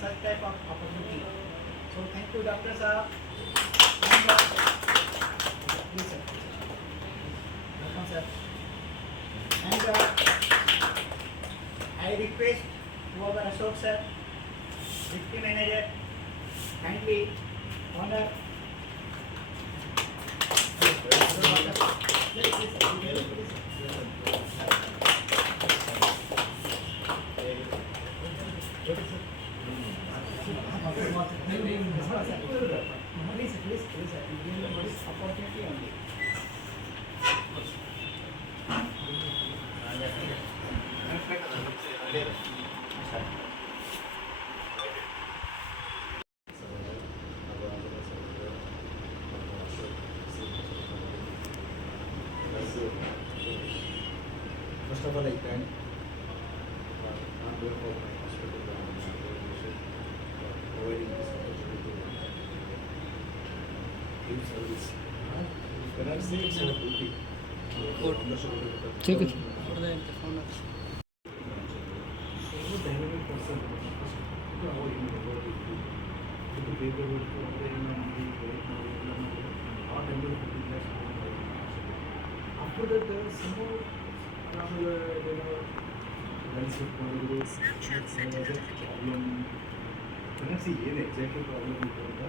such type of opportunity. So thank you. And, uh, please, sir. Welcome, sir. And uh, I request to our Ashok sir, deputy manager, kindly honor. Please, sir. First of all అయిపోయాను hospital ठीक है Snapchat sent a notification. ಕನೆಕ್ಸಿ ಏನು exactly problem ಇತ್ತು ಅಂತ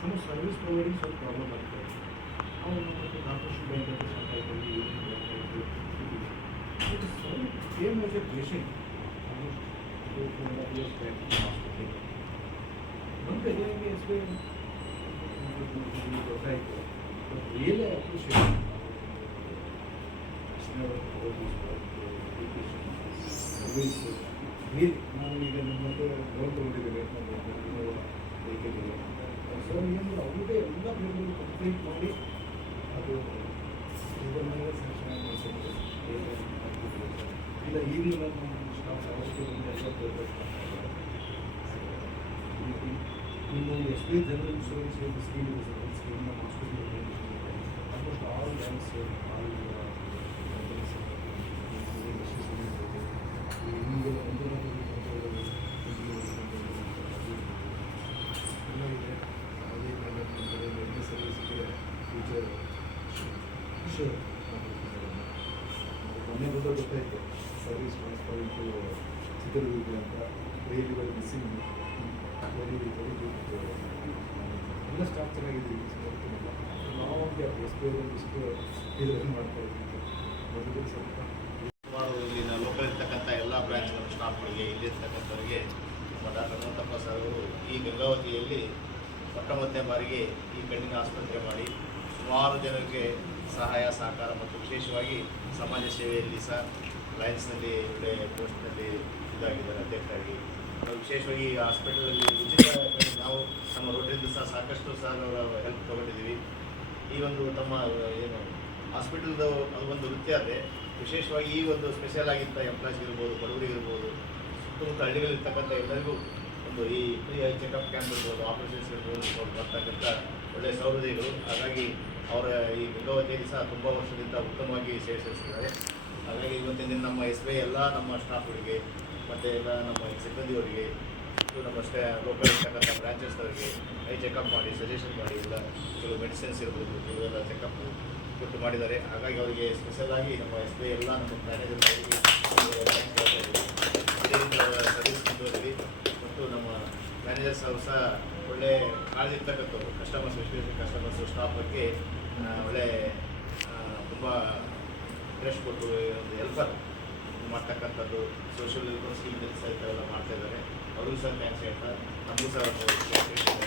ಸಮ service providing ಸ್ವಲ್ಪ problem ಆಗ್ತದೆ ಅವನು ಮತ್ತು ಕಾರ್ಪೊರೇಷನ್ ಬ್ಯಾಂಕ್ ಅಂತ ಸ್ಟಾರ್ಟ್ ಆಗಿ same as a patient years back hospital ಮುಂದೆ ಹೇಗೆ ಎಸ್ ಬಿ ಗೊತ್ತಾಯಿತು ರಿಯಲಿ ಅಪ್ರಿಷಿಯೇಟ್ ಸರ್ವಿಸ್ ರಿಯಲಿ ನಾನು ಈಗ ನಿಮ್ಮಲ್ಲಿ ಲೋನ್ ಕಂಪ್ಲೀಟ್ ಮಾಡಿ ಅದು ಇಲ್ಲ, ಈಗಲೂ ನಮ್ಮ ಸ್ಟಾಫ್ ಪೇಪರ್ ನಿಮ್ಮ S B general insurance scheme ಇದೆ ಸರ್ ಸ್ಕೀಮ್ ನಮ್ಮ hospital almost all banks all ನಿಮಗೆ ಒಂದು ಎಲ್ಲ ಇದೆ ಅದೇ ಮೆಡಿಕಲ್ ಸರ್ವಿಸ್ಗೆ future sure service transfer Chitradurga ಅಂತ. ಮಿಸ್ಸಿಂಗ್ ಚೆನ್ನಾಗಿದ್ದೀವಿ. ನಾವು ನಮಗೆ ಎಸ್ ಪಿ ಇಷ್ಟು ಇದರಲ್ಲಿ ಮಾಡ್ತಾ ಇದ್ದೀವಿ. ಮೊದಲು ಸ್ವಲ್ಪ ಲೋಕಲ್ ಇರ್ತಕ್ಕಂಥ ಎಲ್ಲ ಬ್ರಾಂಚ್ಗಳ ಸ್ಟಾಫ್ಗಳಿಗೆ ಇಲ್ಲಿರ್ತಕ್ಕಂಥವರಿಗೆ ಡಾಕ್ಟರ್ ಅನಂತಪ್ಪ ಸರ್ ಈ ಗಂಗಾವತಿಯಲ್ಲಿ ಮೊಟ್ಟ ಮೊದಲನೇ ಬಾರಿಗೆ ಈ ಕಣ್ಣಿನ ಆಸ್ಪತ್ರೆ ಮಾಡಿ ಸುಮಾರು ಜನರಿಗೆ ಸಹಾಯ, ಸಹಕಾರ ಮತ್ತು ವಿಶೇಷವಾಗಿ ಸಮಾಜ ಸೇವೆಯಲ್ಲಿ ಸಹ ಲಯನ್ಸ್ನಲ್ಲಿ ಒಳ್ಳೆ ಪೋಸ್ಟ್ನಲ್ಲಿ ಇದಾಗಿದ್ದಾರೆ ಅಧ್ಯಕ್ಷರಾಗಿ. ವಿಶೇಷವಾಗಿ ಹಾಸ್ಪಿಟಲಲ್ಲಿ ಉಚಿತ ನಾವು ನಮ್ಮ ರೋಟರಿಯಿಂದ ಸಹ ಸಾಕಷ್ಟು ಸಹ ನಾವು ಹೆಲ್ಪ್ ತೊಗೊಂಡಿದ್ದೀವಿ. ಈ ಒಂದು ತಮ್ಮ, ಏನು ಹಾಸ್ಪಿಟಲ್ದು ಅದು ಒಂದು ವೃತ್ತಿ ಆದರೆ ವಿಶೇಷವಾಗಿ ಈ ಒಂದು ಸ್ಪೆಷಲ್ ಆಗಿದ್ದ ಎಂಪ್ಲಾಯ್ಸ್ ಇರ್ಬೋದು ಬಡವರಿಗಿರ್ಬೋದು, ಸುತ್ತಮುತ್ತ ಹಳ್ಳಿಗಳಿರ್ತಕ್ಕಂಥ ಎಲ್ಲರಿಗೂ ಒಂದು ಈ ಫ್ರೀ ಐ ಚೆಕಪ್ ಕ್ಯಾಂಪ್ ಇರ್ಬೋದು ಆಪರೇಷನ್ಸ್ ಇರ್ಬೋದು ಬರ್ತಕ್ಕಂಥ ಒಳ್ಳೆಯ ಸೌಲಭ್ಯಗಳು. ಹಾಗಾಗಿ ಅವರ ಈ ಗಂಗಾವತಿಯಲ್ಲಿ ಸಹ ತುಂಬ ವರ್ಷದಿಂದ ಉತ್ತಮವಾಗಿ ಸೇವೆ ಹಾಗಾಗಿ ಇವತ್ತಿನ ದಿನ ನಮ್ಮ ಎಸ್ ಬಿ ಎಲ್ಲ ನಮ್ಮ ಸ್ಟಾಫ್ಗಳಿಗೆ ಮತ್ತು ಎಲ್ಲ ನಮ್ಮ ಸಿಬ್ಬಂದಿಯವರಿಗೆ ನಮ್ಮ ಸ್ಟೇ ಲೋಕಲ್ ಇರ್ತಕ್ಕಂಥ ಬ್ರಾಂಚಸ್ನವರಿಗೆ ಐ ಚೆಕಪ್ ಮಾಡಿ ಸಜೆಷನ್ ಮಾಡಿ ಎಲ್ಲ ಕೆಲವು ಮೆಡಿಸಿನ್ಸ್ ಇರ್ಬೋದು ಕೆಲವೆಲ್ಲ ಚೆಕಪ್ ಕೊಟ್ಟು ಮಾಡಿದ್ದಾರೆ. ಹಾಗಾಗಿ ಅವರಿಗೆ ಸ್ಪೆಷಲ್ ಆಗಿ ನಮ್ಮ ಎಸ್ ಬಿ ಎಲ್ಲ ನಮ್ಮ ಮ್ಯಾನೇಜರ್ ಸರ್ವಿಸ್ ನಮ್ಮ ಮ್ಯಾನೇಜರ್ಸ್ ಅವರು ಸಹ ಒಳ್ಳೆ ಕಾಳಜಿ ಇರ್ತಕ್ಕಂಥವ್ರು ಕಸ್ಟಮರ್ಸ್ ಎಸ್ಪೆಷಲಿ ಕಸ್ಟಮರ್ಸ್ ಸ್ಟಾಫ್ ಬಗ್ಗೆ ಒಳ್ಳೆ ತುಂಬ ಇಂಟ್ರೆಸ್ಟ್ ಕೊಟ್ಟು ಒಂದು ಹೆಲ್ಪರ್ ಮಾಡ್ತಕ್ಕಂಥದ್ದು. ಸೋಷಿಯಲ್ ವೆಲ್ಫೇರ್ ಸ್ಕೀಮ್ ಸಹಿತ ಎಲ್ಲ ಮಾಡ್ತಾ ಇದ್ದಾರೆ. ಅವ್ರಿಗೂ ಸಹ ಥ್ಯಾಂಕ್ಸ್ ಹೇಳ್ತಾ. ನಮಗೂ ಸಹ